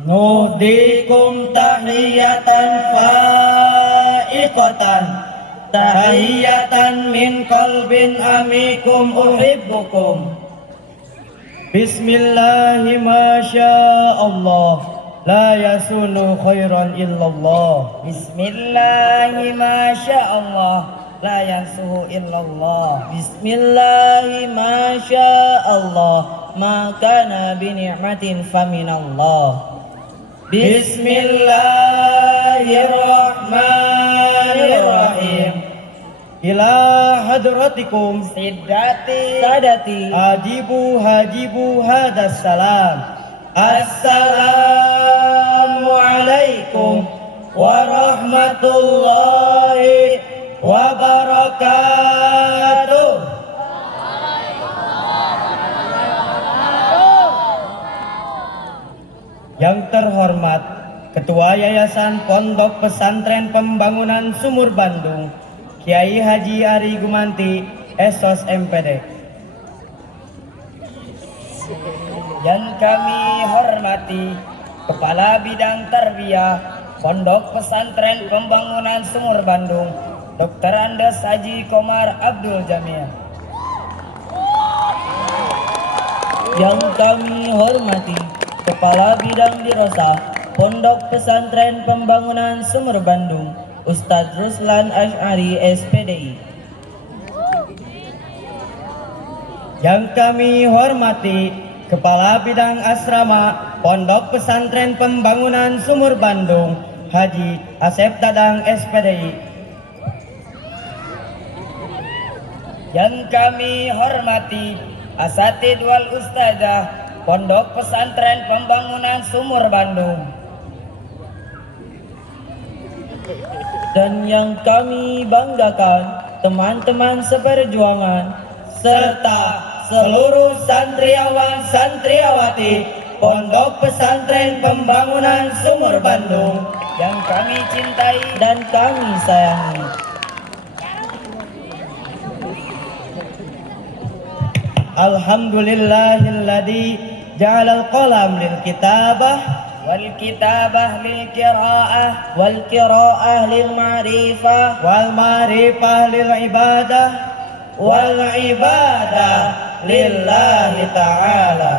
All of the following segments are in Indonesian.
Nudikum tahiyatan faiqatan, tahiyatan min qalbin amikum uhibbukum. Bismillahi masyaallah, la yasunu khairan illallah. Bismillahi masyaallah, la yansuhu illallah. Bismillahi masyaallah, ma kana bi ni'matin faminallah. Bismillahirrahmanirrahim. Ila hadratikum sadati hajibu hadas salam. Assalamu alaikum warahmatullahi wabarakatuh. Yang terhormat Ketua Yayasan Pondok Pesantren Pembangunan Sumur Bandung, Kiai Haji Ari Gumanti, Esos MPD. Yang kami hormati Kepala Bidang Tarbiyah Pondok Pesantren Pembangunan Sumur Bandung, Dr. Andes Haji Komar Abdul Jamil. Yang kami hormati Kepala Bidang Dirosa Pondok Pesantren Pembangunan Sumur Bandung, Ustadz Ruslan Asy'ari SPDI. Yang kami hormati Kepala Bidang Asrama Pondok Pesantren Pembangunan Sumur Bandung, Haji Asep Dadang SPDI. Yang kami hormati Asatid wal Ustadzah Pondok Pesantren Pembangunan Sumur Bandung. Dan yang kami banggakan teman-teman seperjuangan serta seluruh santriawan santriawati Pondok Pesantren Pembangunan Sumur Bandung yang kami cintai dan kami sayangi. Alhamdulillahilladzi ja'alal qalam lil kitabah wal kitabah lil qiraah wal qiraah lil ma'rifah wal ma'rifah lil ibadah wal ibadah lillahi ta'ala.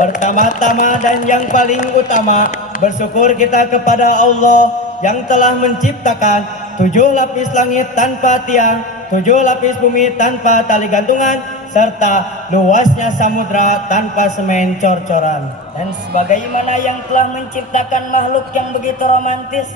Pertama-tama dan yang paling utama, bersyukur kita kepada Allah yang telah menciptakan 7 lapis langit tanpa tiang, 7 lapis bumi tanpa tali gantungan, serta luasnya samudra tanpa semen cor-coran. Dan sebagaimana yang telah menciptakan makhluk yang begitu romantis,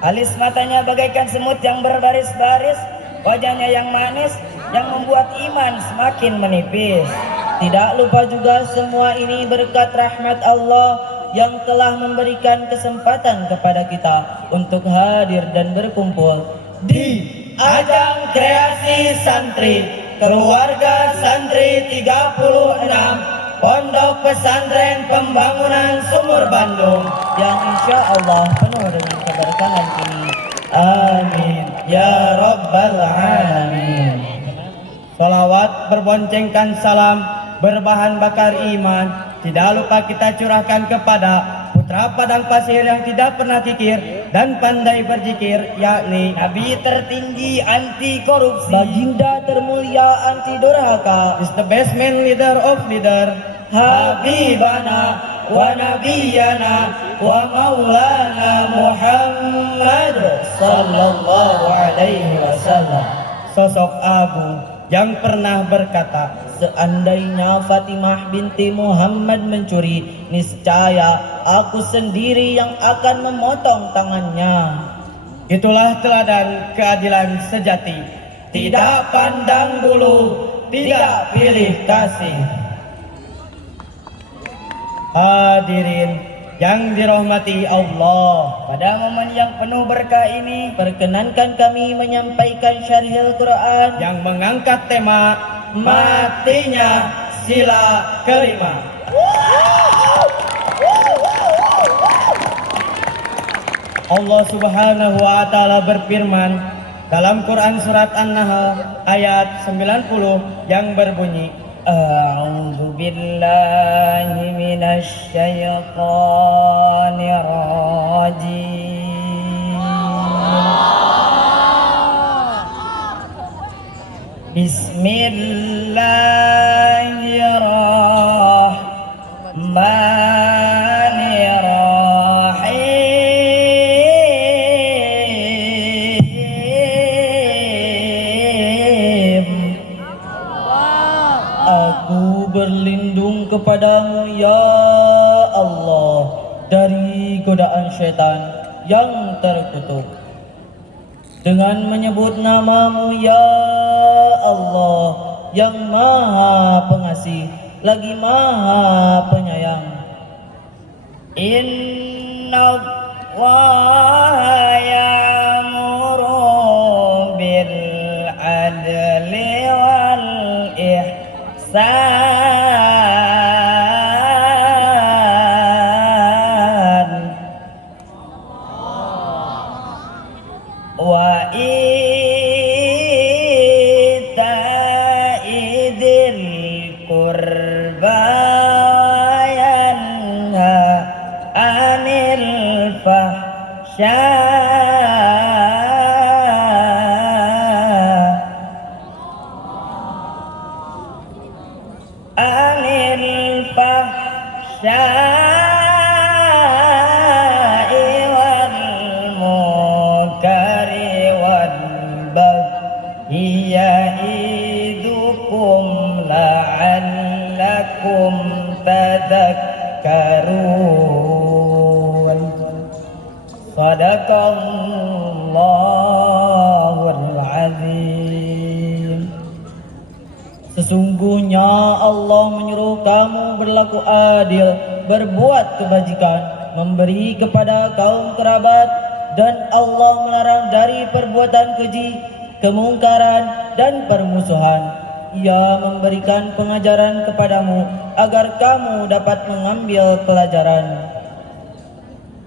alis matanya bagaikan semut yang berbaris-baris, wajahnya yang manis yang membuat iman semakin menipis. Tidak lupa juga semua ini berkat rahmat Allah yang telah memberikan kesempatan kepada kita untuk hadir dan berkumpul di ajang kreasi santri keluarga santri 36 Pondok Pesantren Pembangunan Sumur Bandung yang insya Allah penuh dengan keberkahan ini. Amin ya rabbal alamin. Salawat berboncengkan salam berbahan bakar iman tidak lupa kita curahkan kepada putra padang pasir yang tidak pernah kikir dan pandai berzikir, yakni Nabi tertinggi anti korupsi, baginda termulia anti durhaka, is the best man leader of leader, habibana wa nabiyana wa maulana Muhammad sallallahu alaihi wasallam. Sosok agung yang pernah berkata, seandainya Fatimah binti Muhammad mencuri, niscaya aku sendiri yang akan memotong tangannya. Itulah teladan keadilan sejati, tidak pandang bulu, tidak pilih kasih. Hadirin yang dirahmati Allah, pada momen yang penuh berkah ini, perkenankan kami menyampaikan syarhil Quran yang mengangkat tema matinya sila kelima. Allah Subhanahu wa taala berfirman dalam Quran surat An-Nahl ayat 90 yang berbunyi, A'udzu billahi minasy minasyaitonir rajim. Bismillahirrahmanirrahim. Aku berlindung kepadamu ya Allah dari godaan syaitan yang terkutuk. Dengan menyebut namamu ya Allah yang maha pengasih lagi maha penyayang. Inna Allah ya'muru bil adli wal ihsan wa ita'i dzil qurba wa yanha 'anil fahsya'i wal munkari wal baghi ya'idukum la'allakum tadhakkarun. Sadaqallahul azim. Sesungguhnya Allah menyuruh kamu berlaku adil, berbuat kebajikan, memberi kepada kaum kerabat, dan Allah melarang dari perbuatan keji, kemungkaran, dan permusuhan. Ia memberikan pengajaran kepadamu agar kamu dapat mengambil pelajaran.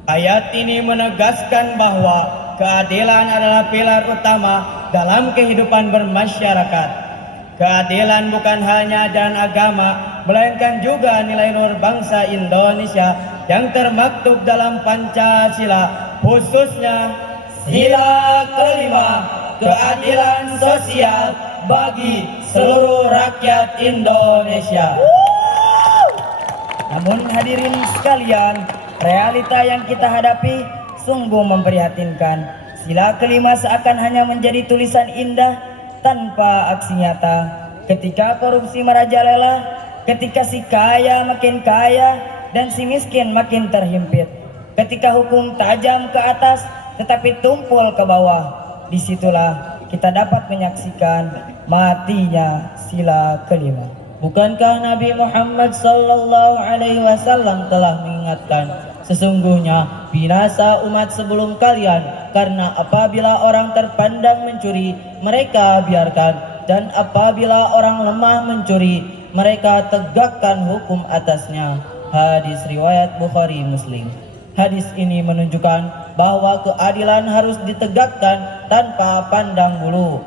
Ayat ini menegaskan bahwa keadilan adalah pilar utama dalam kehidupan bermasyarakat. Keadilan bukan hanya ajaran agama, melainkan juga nilai luhur bangsa Indonesia yang termaktub dalam Pancasila, khususnya sila kelima, keadilan sosial bagi seluruh rakyat Indonesia. Namun hadirin sekalian, realita yang kita hadapi sungguh memprihatinkan. Sila kelima seakan hanya menjadi tulisan indah tanpa aksi nyata. Ketika korupsi merajalela, ketika si kaya makin kaya dan si miskin makin terhimpit, ketika hukum tajam ke atas tetapi tumpul ke bawah, disitulah kita dapat menyaksikan matinya sila kelima. Bukankah Nabi Muhammad sallallahu alaihi wasallam telah mengingatkan, sesungguhnya binasa umat sebelum kalian karena apabila orang terpandang mencuri, mereka biarkan, dan apabila orang lemah mencuri, mereka tegakkan hukum atasnya. Hadis riwayat Bukhari Muslim. Hadis ini menunjukkan bahwa keadilan harus ditegakkan tanpa pandang bulu.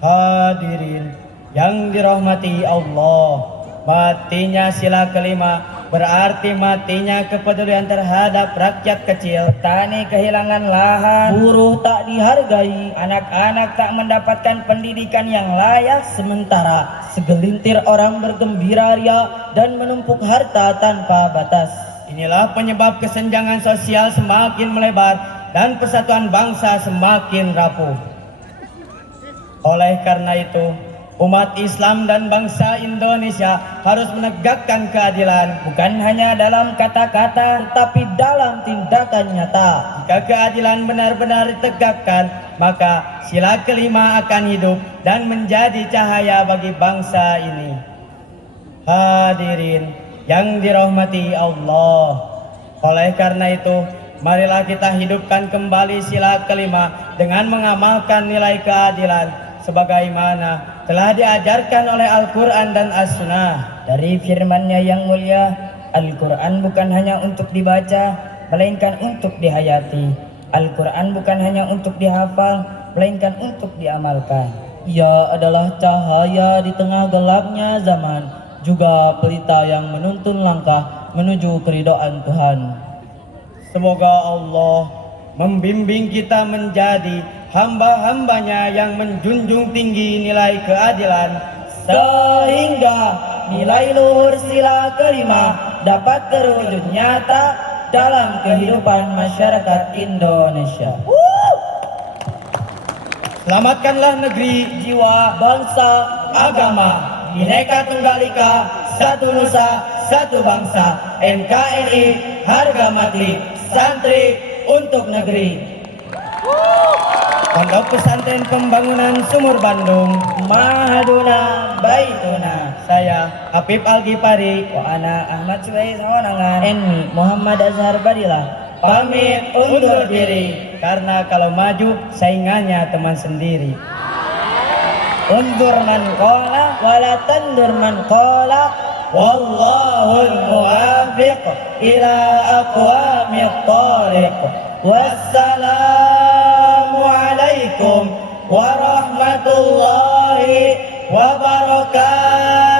Hadirin yang dirahmati Allah, matinya sila kelima berarti matinya kepedulian terhadap rakyat kecil. Petani kehilangan lahan, Buruh tak dihargai, anak-anak tak mendapatkan pendidikan yang layak, sementara segelintir orang bergembira ria dan menumpuk harta tanpa batas. Inilah penyebab kesenjangan sosial semakin melebar dan persatuan bangsa semakin rapuh. Oleh karena itu, umat Islam dan bangsa Indonesia harus menegakkan keadilan bukan hanya dalam kata-kata Tetapi dalam tindakan nyata. Jika keadilan benar-benar ditegakkan, maka sila kelima akan hidup dan menjadi cahaya bagi bangsa ini. Hadirin yang dirahmati Allah, oleh karena itu, marilah kita hidupkan kembali sila kelima dengan mengamalkan nilai keadilan sebagaimana telah diajarkan oleh Al-Quran dan As-Sunnah. Dari firman-Nya yang mulia, Al-Quran bukan hanya untuk dibaca, melainkan untuk dihayati. Al-Quran bukan hanya untuk dihafal, melainkan untuk diamalkan. Ia adalah cahaya di tengah gelapnya zaman juga pelita yang menuntun langkah menuju keridhaan Tuhan. Semoga Allah membimbing kita menjadi hamba-hambanya yang menjunjung tinggi nilai keadilan, Sehingga nilai luhur sila kelima dapat terwujud nyata dalam kehidupan masyarakat Indonesia. selamatkanlah negeri, Jiwa, bangsa, agama, Bhinneka Tunggal Ika, satu nusa, satu bangsa, NKRI, harga mati, santri untuk negeri. Pondok Pesantren Pembangunan Sumur Bandung, Mahaduna Baituna. saya Habib Al-Ghifari, Wa ana Ahmad Subai Sawanangan. Enmi Muhammad Azhar Badillah. pamit undur diri karena kalau maju saingannya teman sendiri. Undur man qala Wala tandur man qala Wallahul muwaffiq ila aqwamit thariq. Wassalamu alaikum warahmatullahi wabarakatuh.